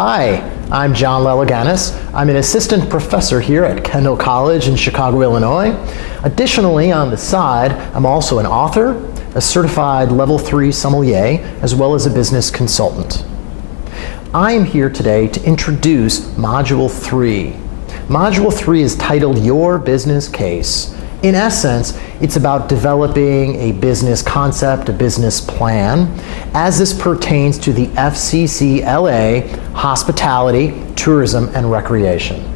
Hi, I'm John Lelaganis. I'm an assistant professor here at Kendall College in Chicago, Illinois. Additionally, on the side, I'm also an author, a certified level 3 sommelier, as well as a business consultant. I am here today to introduce Module 3. Module 3 is titled Your Business Case. In essence, it's about developing a business concept, a business plan, as this pertains to the FCCLA, Hospitality, Tourism, and Recreation.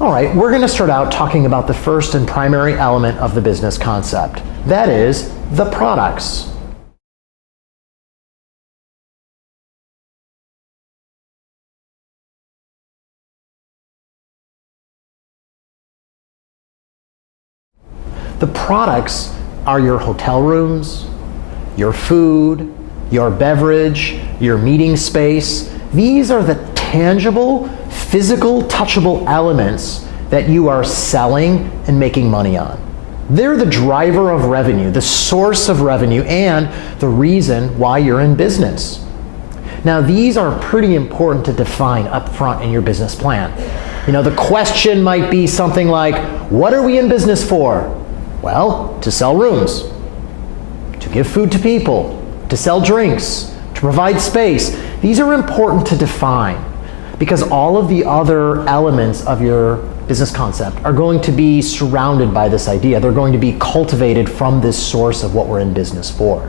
All right, we're going to start out talking about the first and primary element of the business concept. That is the products. The products are your hotel rooms, your food, your beverage, your meeting space. These are the tangible, physical, touchable elements that you are selling and making money on. They're the driver of revenue, the source of revenue, and the reason why you're in business. Now, these are pretty important to define up front in your business plan. You know, the question might be something like, what are we in business for? Well, to sell rooms, to give food to people, to sell drinks, to provide space. These are important to define because all of the other elements of your business concept are going to be surrounded by this idea. They're going to be cultivated from this source of what we're in business for.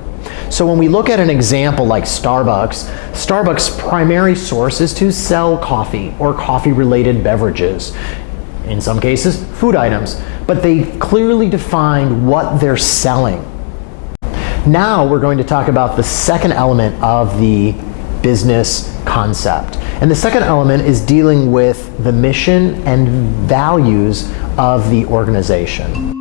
So when we look at an example like Starbucks' primary source is to sell coffee or coffee-related beverages. In some cases, food items, but they clearly define what they're selling. Now we're going to talk about the second element of the business concept. And the second element is dealing with the mission and values of the organization.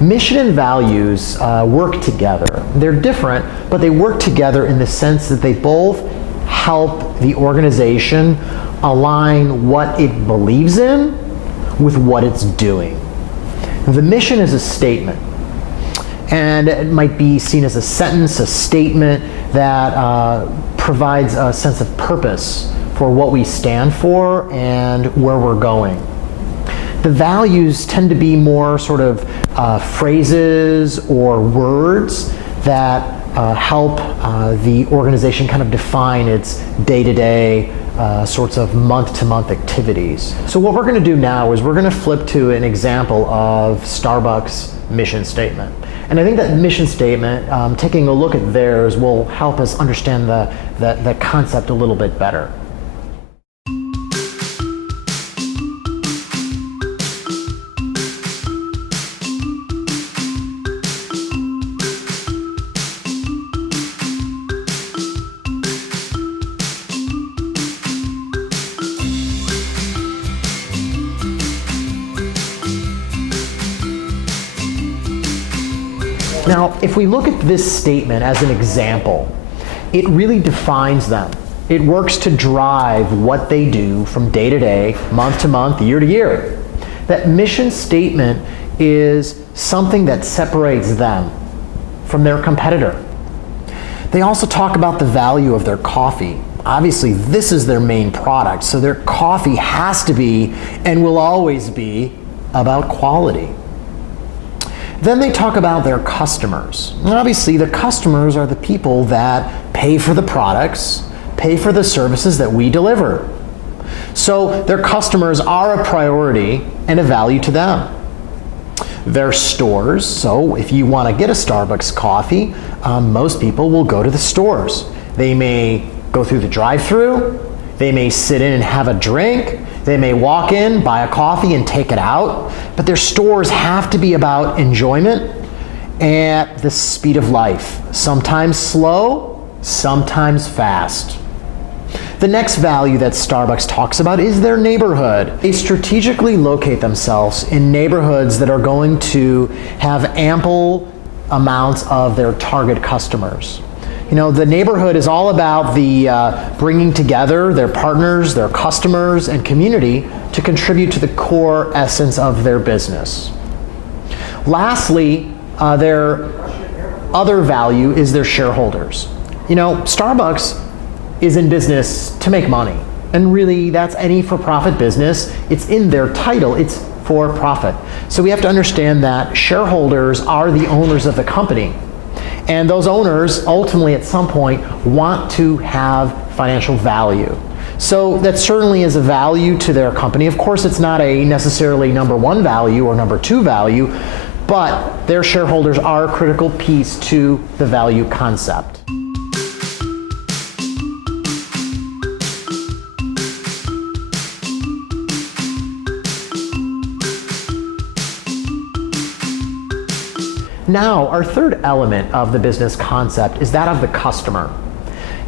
Mission and values work together. They're different, but they work together in the sense that they both help the organization align what it believes in with what it's doing. The mission is a statement, and it might be seen as a sentence, a statement that provides a sense of purpose for what we stand for and where we're going. The values tend to be more sort of phrases or words that help the organization kind of define its day-to-day sorts of month-to-month activities. So what we're going to do now is we're going to flip to an example of Starbucks' mission statement. And I think that mission statement, taking a look at theirs, will help us understand the concept a little bit better. Now, if we look at this statement as an example, it really defines them. It works to drive what they do from day to day, month to month, year to year. That mission statement is something that separates them from their competitor. They also talk about the value of their coffee. Obviously, this is their main product, so their coffee has to be and will always be about quality. Then they talk about their customers. And obviously, the customers are the people that pay for the products, pay for the services that we deliver. So their customers are a priority and a value to them. Their stores, so if you want to get a Starbucks coffee, most people will go to the stores. They may go through the drive-thru, they may sit in and have a drink, they may walk in, buy a coffee and take it out, but their stores have to be about enjoyment at the speed of life, sometimes slow, sometimes fast. The next value that Starbucks talks about is their neighborhood. They strategically locate themselves in neighborhoods that are going to have ample amounts of their target customers. You know, the neighborhood is all about the bringing together their partners, their customers, and community to contribute to the core essence of their business. Lastly, their other value is their shareholders. You know, Starbucks is in business to make money. And really, that's any for-profit business. It's in their title. It's for profit. So we have to understand that shareholders are the owners of the company. And those owners ultimately at some point want to have financial value. So that certainly is a value to their company. Of course, it's not a necessarily number one value or number two value, but their shareholders are a critical piece to the value concept. Now, our third element of the business concept is that of the customer.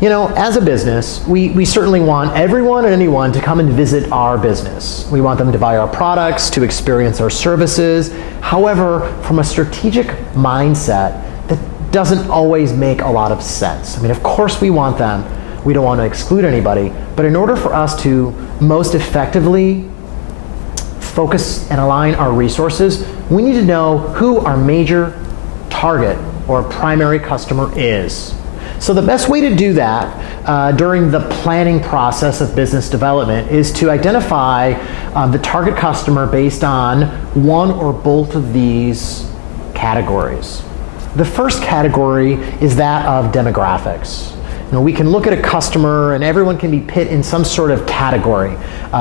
You know, as a business, we certainly want everyone and anyone to come and visit our business. We want them to buy our products, to experience our services. However, from a strategic mindset, that doesn't always make a lot of sense. I mean, of course we want them. We don't want to exclude anybody. But in order for us to most effectively focus and align our resources, we need to know who our major target or primary customer is. So the best way to do that during the planning process of business development is to identify the target customer based on one or both of these categories. The first category is that of demographics. You know, we can look at a customer and everyone can be put in some sort of category.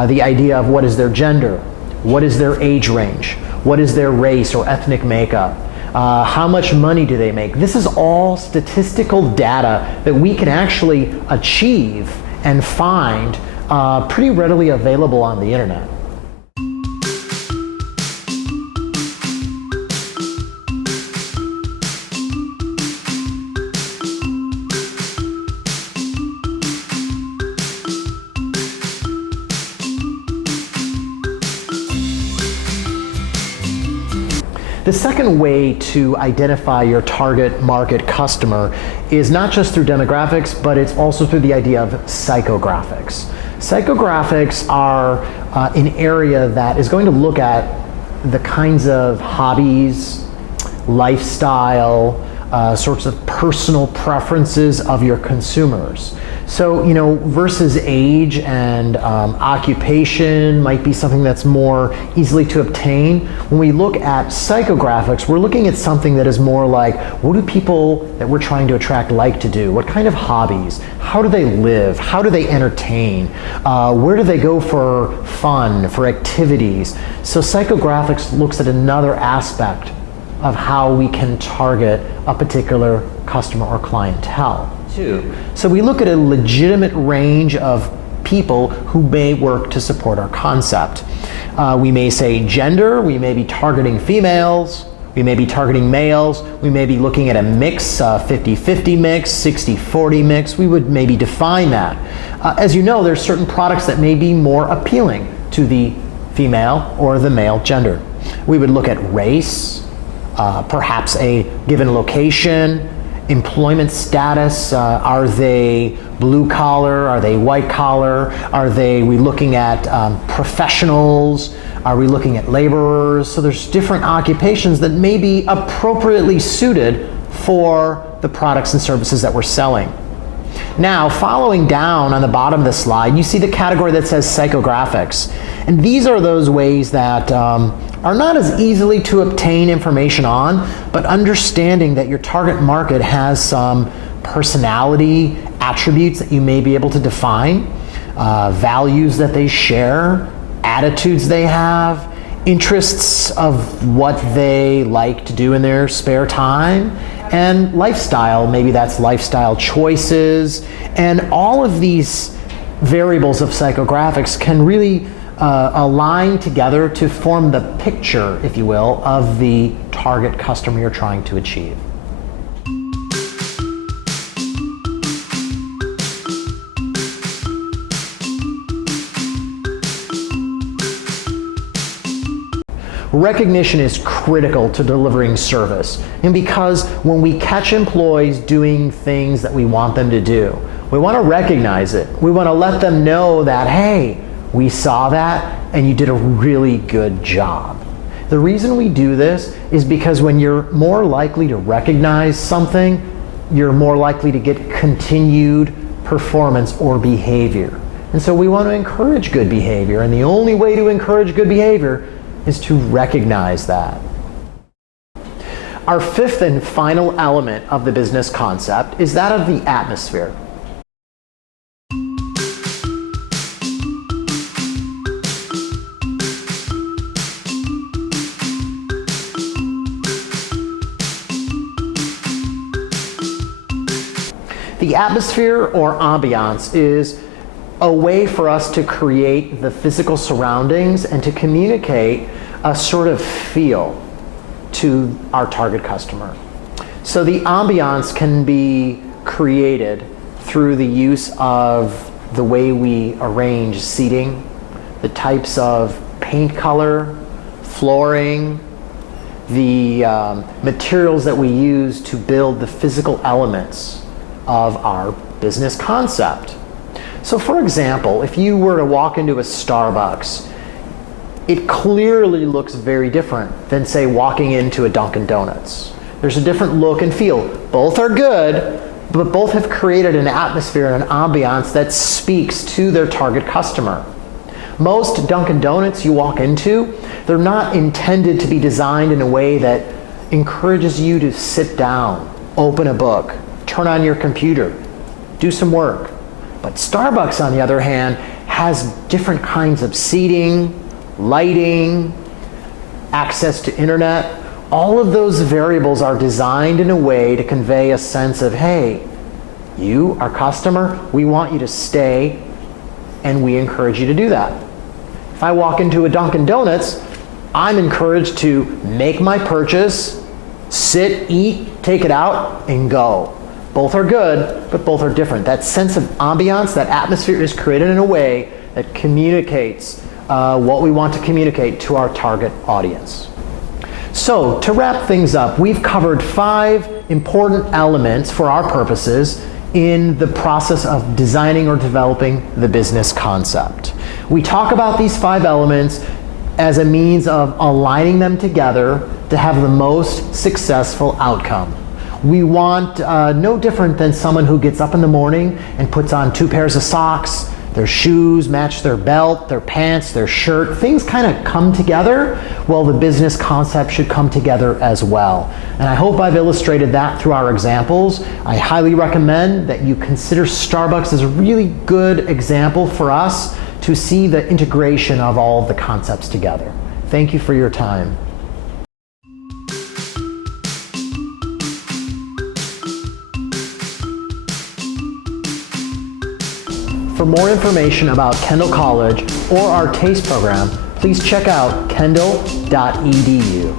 The idea of what is their gender, what is their age range, what is their race or ethnic makeup, how much money do they make. This is all statistical data that we can actually achieve and find pretty readily available on the internet. The second way to identify your target market customer is not just through demographics, but it's also through the idea of psychographics. Psychographics are an area that is going to look at the kinds of hobbies, lifestyle, sorts of personal preferences of your consumers. So, you know, versus age and occupation might be something that's more easily to obtain. When we look at psychographics, we're looking at something that is more like, what do people that we're trying to attract like to do? What kind of hobbies? How do they live? How do they entertain? Where do they go for fun, for activities? So psychographics looks at another aspect of how we can target a particular customer or clientele. So we look at a legitimate range of people who may work to support our concept. We may say gender, we may be targeting females, we may be targeting males, we may be looking at a mix, 50-50 mix, 60-40 mix. We would maybe define that. As you know, there's certain products that may be more appealing to the female or the male gender. We would look at race, perhaps a given location, employment status. Are they blue collar? Are they white collar? Are we looking at professionals? Are we looking at laborers? So there's different occupations that may be appropriately suited for the products and services that we're selling. Now, following down on the bottom of the slide, you see the category that says psychographics. And these are those ways that are not as easily to obtain information on, but understanding that your target market has some personality attributes that you may be able to define, values that they share, attitudes they have, interests of what they like to do in their spare time, and lifestyle. Maybe that's lifestyle choices. And all of these variables of psychographics can really align together to form the picture, if you will, of the target customer you're trying to achieve. Recognition is critical to delivering service, and because when we catch employees doing things that we want them to do, we want to recognize it. We want to let them know that, hey, we saw that and you did a really good job. The reason we do this is because when you're more likely to recognize something, you're more likely to get continued performance or behavior. And so we want to encourage good behavior, and the only way to encourage good behavior is to recognize that. Our fifth and final element of the business concept is that of the atmosphere. The atmosphere or ambiance is a way for us to create the physical surroundings and to communicate a sort of feel to our target customer. So the ambiance can be created through the use of the way we arrange seating, the types of paint color, flooring, the materials that we use to build the physical elements of our business concept. So for example, if you were to walk into a Starbucks, it clearly looks very different than, say, walking into a Dunkin' Donuts. There's a different look and feel. Both are good, but both have created an atmosphere and an ambiance that speaks to their target customer. Most Dunkin' Donuts you walk into, they're not intended to be designed in a way that encourages you to sit down, open a book, turn on your computer, do some work. But Starbucks, on the other hand, has different kinds of seating, lighting, access to internet. All of those variables are designed in a way to convey a sense of, hey, you, our customer, we want you to stay, and we encourage you to do that. If I walk into a Dunkin' Donuts, I'm encouraged to make my purchase, sit, eat, take it out, and go. Both are good, but both are different. That sense of ambiance, that atmosphere is created in a way that communicates what we want to communicate to our target audience. So to wrap things up, we've covered 5 important elements for our purposes in the process of designing or developing the business concept. We talk about these 5 elements as a means of aligning them together to have the most successful outcome. We want no different than someone who gets up in the morning and puts on 2 pairs of socks, their shoes match their belt, their pants, their shirt. Things kind of come together. Well, the business concept should come together as well. And I hope I've illustrated that through our examples. I highly recommend that you consider Starbucks as a really good example for us to see the integration of all of the concepts together. Thank you for your time. For more information about Kendall College or our TASTE program, please check out kendall.edu.